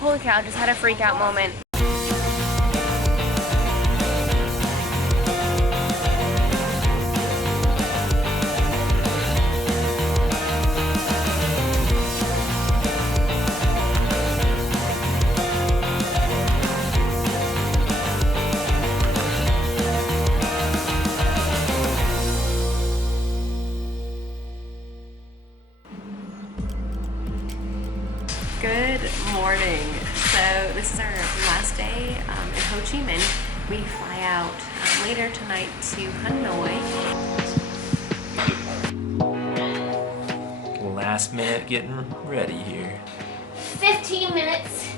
Holy cow, just had a freak out moment. Good morning. So this is our last day in Ho Chi Minh. We fly out later tonight to Hanoi. Last minute getting ready here. 15 minutes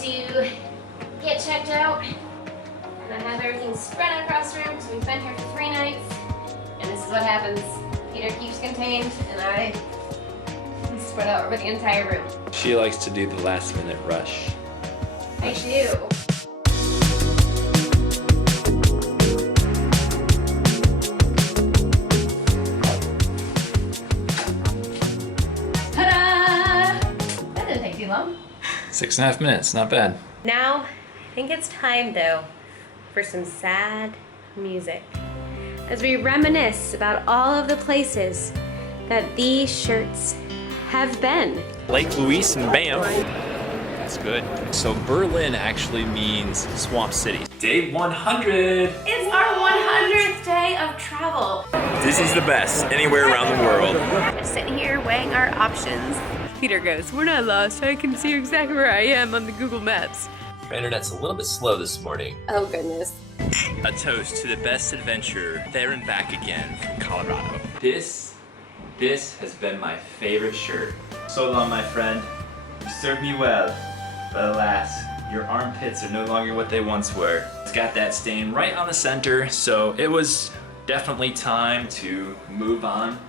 to get checked out. And I have everything spread across the room because we've been here for 3 nights. And this is what happens. Peter keeps contained and I spread out over the entire room. She likes to do the last minute rush. I do. Ta-da! That didn't take too long. 6.5 minutes, not bad. Now, I think it's time though for some sad music. As we reminisce about all of the places that these shirts have been. Lake Louise and Banff. That's good. So Berlin actually means Swamp City. Day 100! It's our 100th day of travel. This is the best, anywhere around the world. Just sitting here weighing our options. Peter goes, we're not lost. I can see exactly where I am on the Google Maps. Our internet's a little bit slow this morning. Oh goodness. A toast to the best adventure there and back again from Colorado. This has been my favorite shirt. So long, my friend. You served me well, but alas, your armpits are no longer what they once were. It's got that stain right on the center, so it was definitely time to move on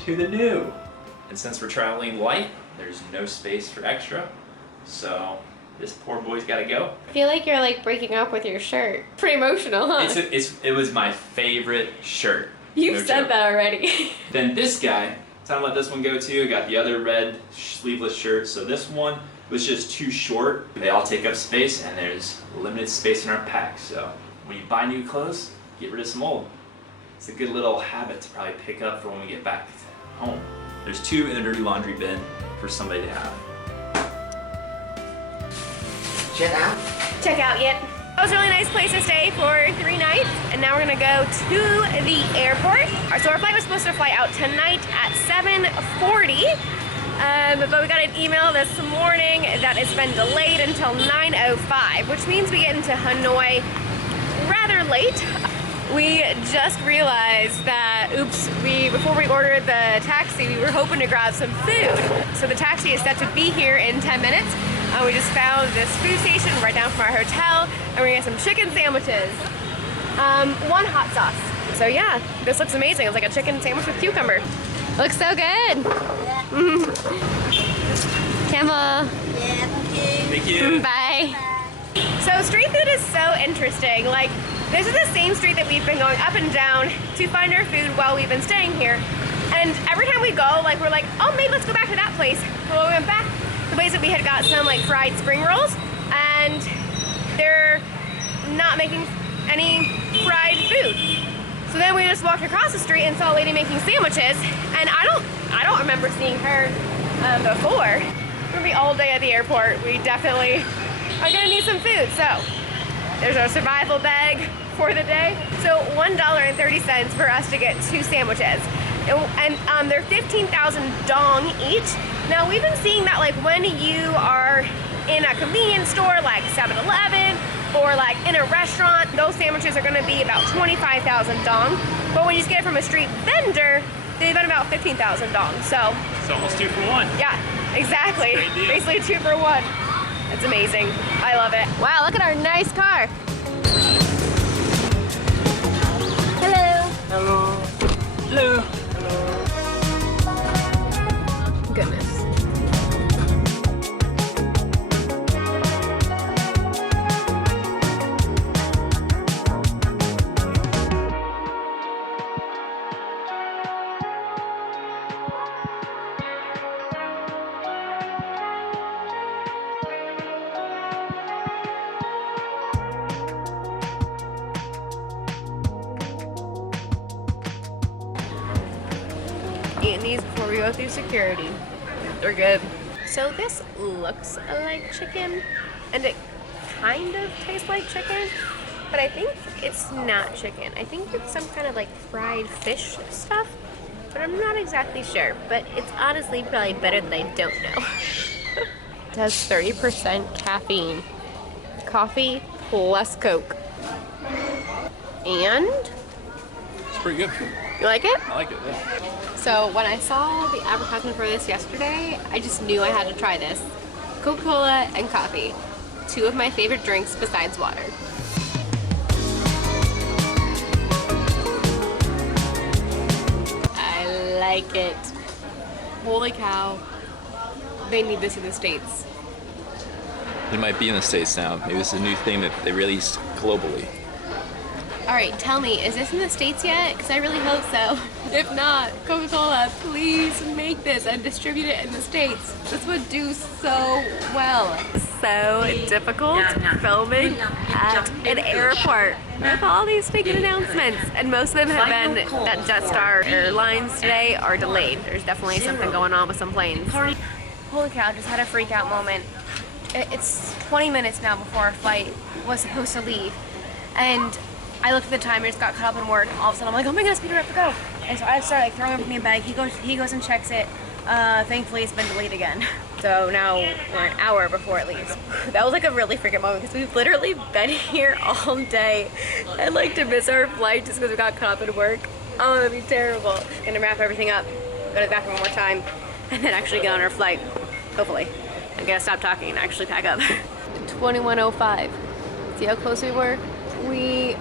to the new. And since we're traveling light, there's no space for extra, so this poor boy's gotta go. I feel like you're like breaking up with your shirt. Pretty emotional, huh? It was my favorite shirt. You've No said joke. that already. Then this guy, time to let this one go too. Got the other red sleeveless shirt. So this one was just too short. They all take up space and there's limited space in our pack. So when you buy new clothes, get rid of some old. It's a good little habit to probably pick up for when we get back home. There's 2 in the dirty laundry bin for somebody to have. Check out. Check out yet. That was a really nice place to stay for 3 nights, and now we're gonna go to the airport. So our flight was supposed to fly out tonight at 7:40, but we got an email this morning that it's been delayed until 9:05, which means we get into Hanoi rather late. We just realized that, oops, before we ordered the taxi, we were hoping to grab some food. So the taxi is set to be here in 10 minutes. We just found this food station right down from our hotel, and we're gonna get some chicken sandwiches. 1 hot sauce. So yeah, this looks amazing. It's like a chicken sandwich with cucumber. Looks so good. Campbell. Yeah, Thank you. Bye. So street food is so interesting. Like, this is the same street that we've been going up and down to find our food while we've been staying here. And every time we go, like, we're like, oh, maybe let's go back to that place. But when we went back, the place that we had got some like fried spring rolls, and they're not making any fried food. So then we just walked across the street and saw a lady making sandwiches, and I don't remember seeing her before. We're gonna be all day at the airport. We definitely are gonna need some food. So there's our survival bag for the day. So $1.30 for us to get 2 sandwiches. And they're 15,000 dong each. Now we've been seeing that like when you are in a convenience store like 7-Eleven or like in a restaurant, those sandwiches are gonna be about 25,000 dong. But when you just get it from a street vendor, they've been about 15,000 dong. So It's almost 2 for 1. yeah, exactly. That's a great deal. Basically 2 for 1. It's amazing. I love it. Wow, look at our nice car. Hello. Hello. Hello. Goodness. eating these before we go through security. They're good. So this looks like chicken, and it kind of tastes like chicken, but I think it's not chicken. I think it's some kind of like fried fish stuff, but I'm not exactly sure. But it's honestly probably better than I don't know. It has 30% caffeine. Coffee plus Coke. And It's pretty good. you like it? I like it, yeah. So when I saw the advertisement for this yesterday, I just knew I had to try this. Coca-Cola and coffee. Two of my favorite drinks besides water. I like it. Holy cow. They need this in the States. It might be in the States now. Maybe this is a new thing that they released globally. All right, tell me, is this in the States yet? Because I really hope so. If not, Coca-Cola, please make this and distribute it in the States. This would do so well. So difficult filming at an airport with all these stinking announcements. And most of them have been that Jetstar Airlines today are delayed. There's definitely something going on with some planes. Holy cow, just had a freak out moment. It's 20 minutes now before our flight was supposed to leave. And I looked at the timer, just got caught up in work, and all of a sudden I'm like, oh my goodness, Peter, I have to go. And so I started like throwing everything in a bag. He goes and checks it. Thankfully it's been delayed again. So now we're an hour before it leaves. That was like a really freaking moment because we've literally been here all day. I'd like to miss our flight just because we got caught up in work. Oh, that'd be terrible. Gonna wrap everything up, go to the bathroom one more time, and then actually get on our flight, hopefully. I'm gonna stop talking and actually pack up. 21:05. See how close we were? We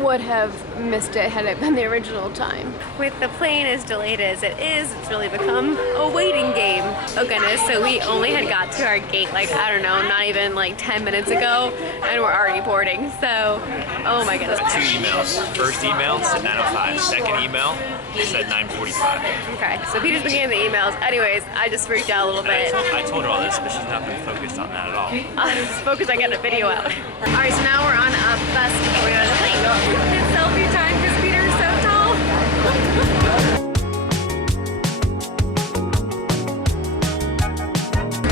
would have missed it had it been the original time. With the plane as delayed as it is, it's really become a waiting game. Oh goodness, so we only had got to our gate like, I don't know, not even like 10 minutes ago, and we're already boarding, so, oh my goodness. Two emails. First email said 9:05. Second email said 9:45. Okay, so Peter's been getting the emails. Anyways, I just freaked out a little bit. I told her all this, but she's not been focused on that at all. I was focused on getting a video out. All right, so now we're on a bus before we go to the plane. It's selfie time because Peter's so tall.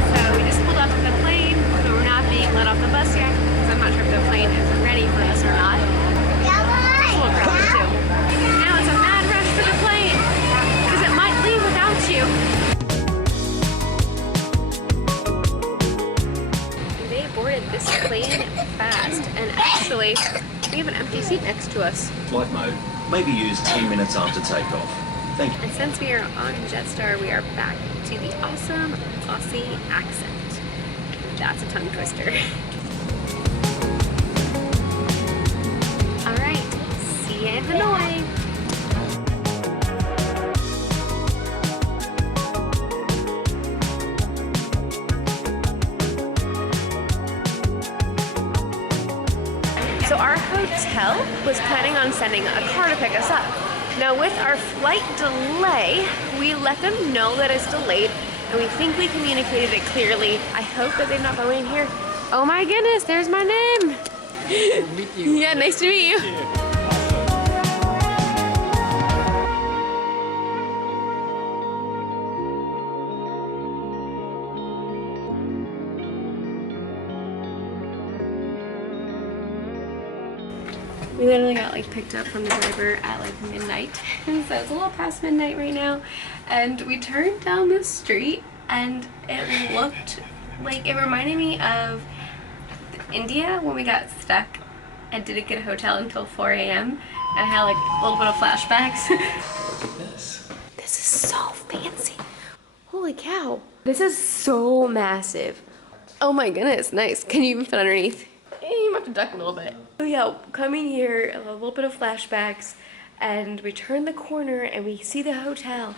So we just pulled off the plane, so we're not being let off the bus yet because I'm not sure if the plane is ready for us or not. It's a little crowded too. Now it's a mad rush for the plane because it might leave without you. They boarded this plane fast, and actually, we have an empty seat next to us. Flight mode. Maybe use 10 minutes after takeoff. Thank you. And since we are on Jetstar, we are back to the awesome Aussie accent. That's a tongue twister. All right, see you in Hanoi. So our hotel was planning on sending a car to pick us up. Now with our flight delay, we let them know that it's delayed, and we think we communicated it clearly. I hope that they've not been waiting here. Oh my goodness, there's my name. Nice to meet you. Yeah, nice to meet you. We literally got like picked up from the driver at like midnight. So it's a little past midnight right now. And we turned down the street and it looked like, it reminded me of India when we got stuck and didn't get a hotel until 4 a.m. and I had like a little bit of flashbacks. Look at this. This is so fancy. Holy cow. This is so massive. Oh my goodness, nice. Can you even fit underneath? You might have to duck a little bit. So yeah, coming here, a little bit of flashbacks, and we turn the corner and we see the hotel.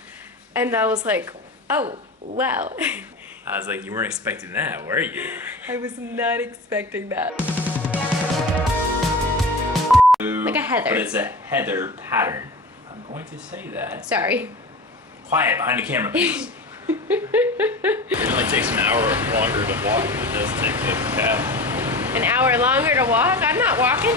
And I was like, oh, wow. I was like, you weren't expecting that, were you? I was not expecting that. Like a heather. But it's a heather pattern. I'm going to say that. Sorry. Quiet behind the camera, please. It only takes an hour longer to walk than it does take the cab. An hour longer to walk? I'm not walking.